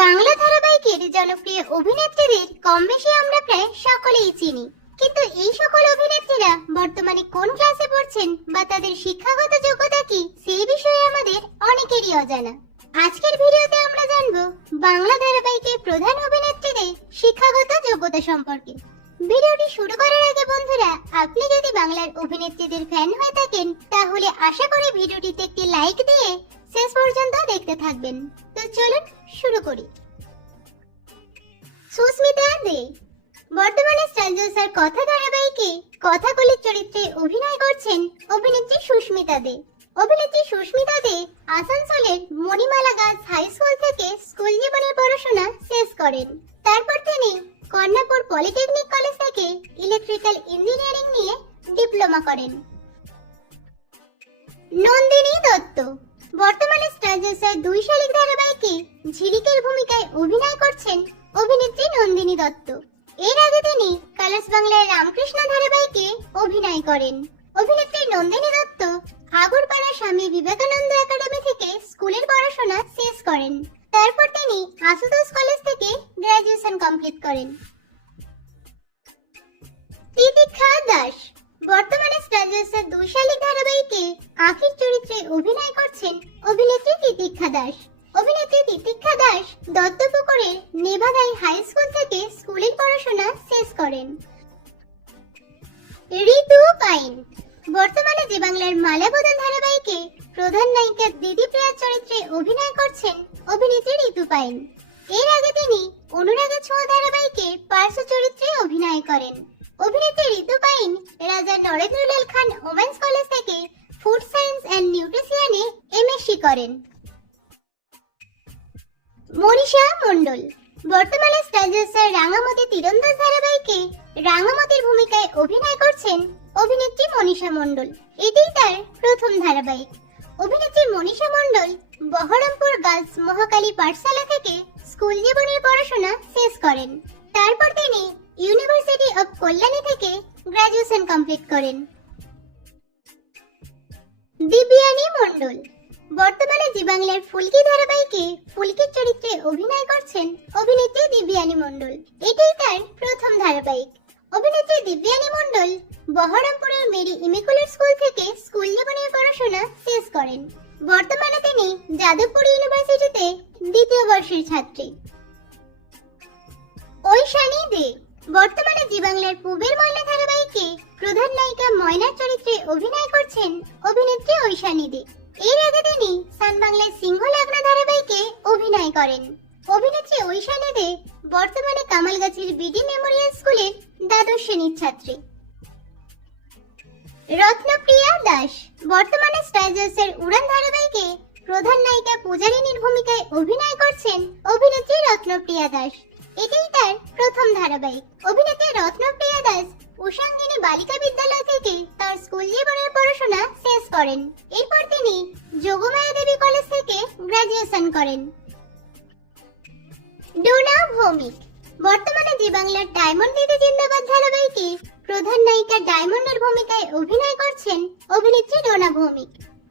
বাংলা ধারাবাহিকের জনপ্রিয় অভিনেত্রীদের কম বেশি আমরা প্রায় সকলেই চিনি, কিন্তু এই সকল অভিনেত্রীরা বর্তমানে কোন ক্লাসে পড়ছেন বা তাদের শিক্ষাগত যোগ্যতা কি সেই বিষয়ে আমাদের অনেকেরই অজানা। আজকের ভিডিওতে আমরা জানবো বাংলা ধারাবাহিকের প্রধান অভিনেত্রীদের শিক্ষাগত যোগ্যতা সম্পর্কে। ভিডিওটি শুরু করার আগে বন্ধুরা, আপনি যদি বাংলার অভিনেত্রীদের ফ্যান হয়ে থাকেন তাহলে আশা করি ভিডিওটিতে একটি লাইক দিয়ে শেষ পর্যন্ত দেখতে থাকবেন। তো চলুন শুরু করি। সুস্মিতা দে বর্তমানে স্টার জলসার কথা ধারাবাহিকে কথাকলির চরিত্রে অভিনয় করছেন অভিনেত্রী সুস্মিতা দে। অভিনেত্রী সুস্মিতা দে আসানসোলের মণিমালা গার্লস হাই স্কুল থেকে স্কুল জীবনের পড়াশোনা শেষ করেন। তারপর তিনি কর্ণাপুর পলিটেকনিক কলেজ থেকে ইলেকট্রিক্যাল ইঞ্জিনিয়ারিং নিয়ে ডিপ্লোমা করেন। নন্দিনী দত্ত বর্তমানে স্টার জলসার 2 শালিক ধারাবাহিকে ঝিলিকের ভূমিকায় অভিনয় করছেন অভিনেত্রী নন্দিনী দত্ত। এর আগে তিনি কালার্স বাংলার রামকৃষ্ণ ধারাবাহিকে অভিনয় করেন। অভিনেত্রী নন্দিনী দত্ত আগরপাড়া স্বামী বিবেকানন্দ একাডেমি থেকে স্কুলের পড়াশোনা শেষ করেন। তারপর তিনি আশুতোষ কলেজ থেকে গ্রাজুয়েশন কমপ্লিট করেন। তিতিক্ষা দাস বর্তমানে স্টার জলসার 2 শালিক ধারাবাহিকে আখির চরিত্রে অভিনয় করছেন অভিনেত্রী তিতিক্ষা দাস। অভিনেত্রী তিতিক্ষা দাস দত্তপুকুরের নেভাদাই হাই স্কুল থেকে স্কুলের পড়াশোনা শেষ করেন। ঋতু পাইন বর্তমানে জি বাংলার মালাবদন ধারাবাহিকে প্রধান নায়িকা দিদি প্রিয়ার চরিত্রে অভিনয় করছেন অভিনেত্রী ঋতু পাইন। এর আগে তিনি অনুরাগের ছোঁয়া ধারাবাহিকে পার্শ্ব চরিত্রে অভিনয় করেন। অভিনেত্রী ঋতু পাইন রাজা নরেন্দ্রলাল খান ওমেন্স কলেজ থেকে ফুড সায়েন্স এন্ড নিউট্রিশনে এমএসসি করেন। মনীষা মণ্ডল বর্তমানে স্টার জলসার রাঙামতি তীরন্দাজ ধারাবাহিকে রাঙামতির ভূমিকায় অভিনয় করছেন অভিনেত্রী মনীষা মণ্ডল। এটিই তার প্রথম ধারাবাহিক। অভিনেত্রী মনীষা মণ্ডল বহরমপুর গার্লস মহাকালী পাঠশালা থেকে স্কুল জীবনের পড়াশোনা শেষ করেন। তারপর তিনি ইউনিভার্সিটি অফ কল্যাণী থেকে গ্রাজুয়েশন কমপ্লিট করেন। দিব্যানী মণ্ডল বর্তমানে জি বাংলার ফুলকি ধারাবাহিকে ফুলকির চরিত্রে অভিনয় করছেন অভিনেত্রী দিব্যানী মণ্ডল। এটাই তার প্রথম ধারাবাহিক। অভিনেত্রী দিব্যানী মণ্ডল বহরমপুরের মেরি ইমিকুলার স্কুল থেকে স্কুল জীবনের পড়াশোনা শেষ করেন। বর্তমানে তিনি যাদবপুর ইউনিভার্সিটিতে 2য় বর্ষের ছাত্রী। ঐশানী দে বর্তমানে জি বাংলার পূবের ময়না ধারাবাহিকে প্রধান নায়িকা ময়নার চরিত্রে অভিনয় করছেন অভিনেত্রী ঐশানী দে। এর আগে তিনি সান বাংলায় সিংহলগ্ন ধারাবাহিকে অভিনয় করেন। অভিনেত্রী ঐশানী দে বর্তমানে কামালগাছির বিডি মেমোরিয়াল স্কুলের 12শ শ্রেণীর ছাত্রী। রত্নপ্রিয়া দাস বর্তমানে স্টার জলসার উড়ান ধারাবাহিকে প্রধান নায়িকা পূজারিনীর ভূমিকায় অভিনয় করছেন অভিনেত্রী রত্নপ্রিয়া দাস। এটাই তার প্রথম ধারাবাহিক। অভিনেত্রী রত্নপ্রিয়া দাস উষাঙ্গিনী বালিকা বিদ্যালয় থেকে তার স্কুল জীবনের পড়াশোনা শেষ করেন। এরপর তিনি যোগমায়া দেবী কলেজ থেকে গ্রাজুয়েশন করেন। ডোনা ভৌমিক বর্তমানে জি বাংলার ডায়মন্ড দিদি জিন্দাবাদ ধারাবাহিকে প্রধান নায়িকা ডায়মন্ডের ভূমিকায় অভিনয় করছেন অভিনেত্রী ডোনা ভৌমিক।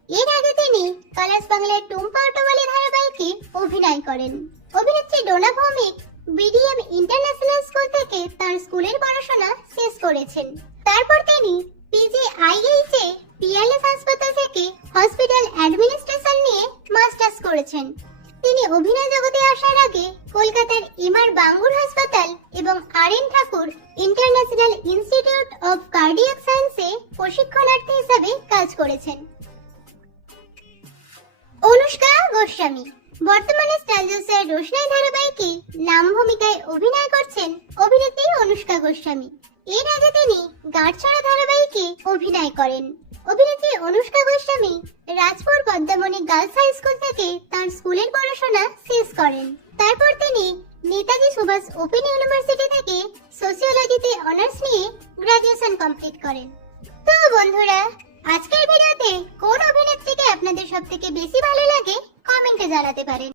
এর আগে তিনি কালার্স বাংলার টুম্পা অটোওয়ালি ধারাবাহিকে অভিনয় করেন। অভিনেত্রী Dona Bhowmik BDM international school থেকে তার স্কুলের পড়াশোনা শেষ করেছেন। তারপর তিনি পিজিআইএইচ এ পিএলএস হাসপাতাল থেকে হসপিটাল অ্যাডমিনিস্ট্রেশন নিয়ে মাস্টার্স করেছেন। তিনি অভিনয় জগতে আসার আগে কলকাতার এমআর বাঙ্গুর হাসপাতাল এবং RN Thakur International Institute of Cardiac সায়েন্সে প্রশিক্ষণার্থী হিসেবে কাজ করেছেন। অনুষ্কা গোস্বামী বর্তমানে স্টার জলসার রোশনাই ধারাবাহিকে নাম ভূমিকায় অভিনয় করছেন অভিনেত্রী অনুষ্কা গোস্বামী। এর আগে তিনি গাঁটছড়া ধারাবাহিকে অভিনয় করেন। অভিনেত্রী Anushka Goswami Rajpur Padmamani girls high school থেকে তার স্কুলের পড়াশোনা শেষ করেন। তারপর তিনি নেতাজি সুভাষ ওপেন ইউনিভার্সিটি থেকে সোসিওলজিতে অনার্স নিয়ে গ্রাজুয়েশন কমপ্লিট করেন। তো বন্ধুরা, আজকের ভিডিওতে কোন অভিনেত্রীকে আপনাদের সবথেকে বেশি ভালো লাগে কমেন্টে জানাতে পারেন।